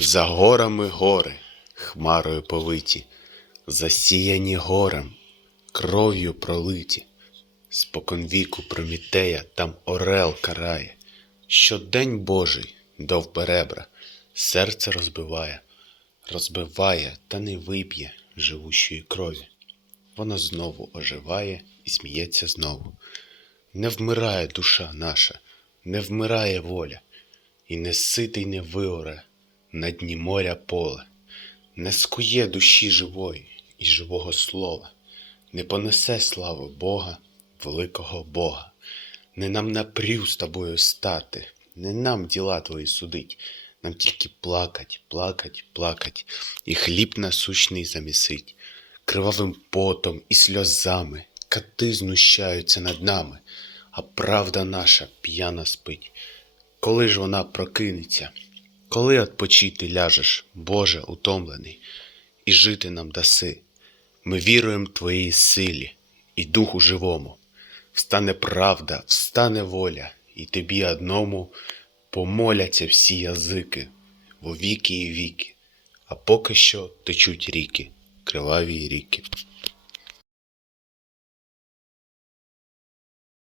За горами гори, хмарою повиті, засіяні горем, кров'ю пролиті. Споконвіку Промітея там орел карає, що день Божий довберебра, серце розбиває, розбиває та не вип'є живущої крові. Воно знову оживає і сміється знову. Не вмирає душа наша, не вмирає воля, і не ситий не виоре на дні моря поле, не скує душі живої і живого слова, не понесе слави Бога, великого Бога. Не нам напрю з тобою стати, не нам діла твої судить, нам тільки плакать, плакать, плакать, і хліб насущний замісить, кривавим потом і сльозами кати знущаються над нами, а правда наша п'яна спить. Коли ж вона прокинеться, коли отпочити ляжеш, Боже утомлений, і жити нам даси, ми віруємо Твоїй силі і Духу живому. Встане правда, встане воля, і тобі одному помоляться всі язики во віки і віки, а поки що течуть ріки, криваві ріки.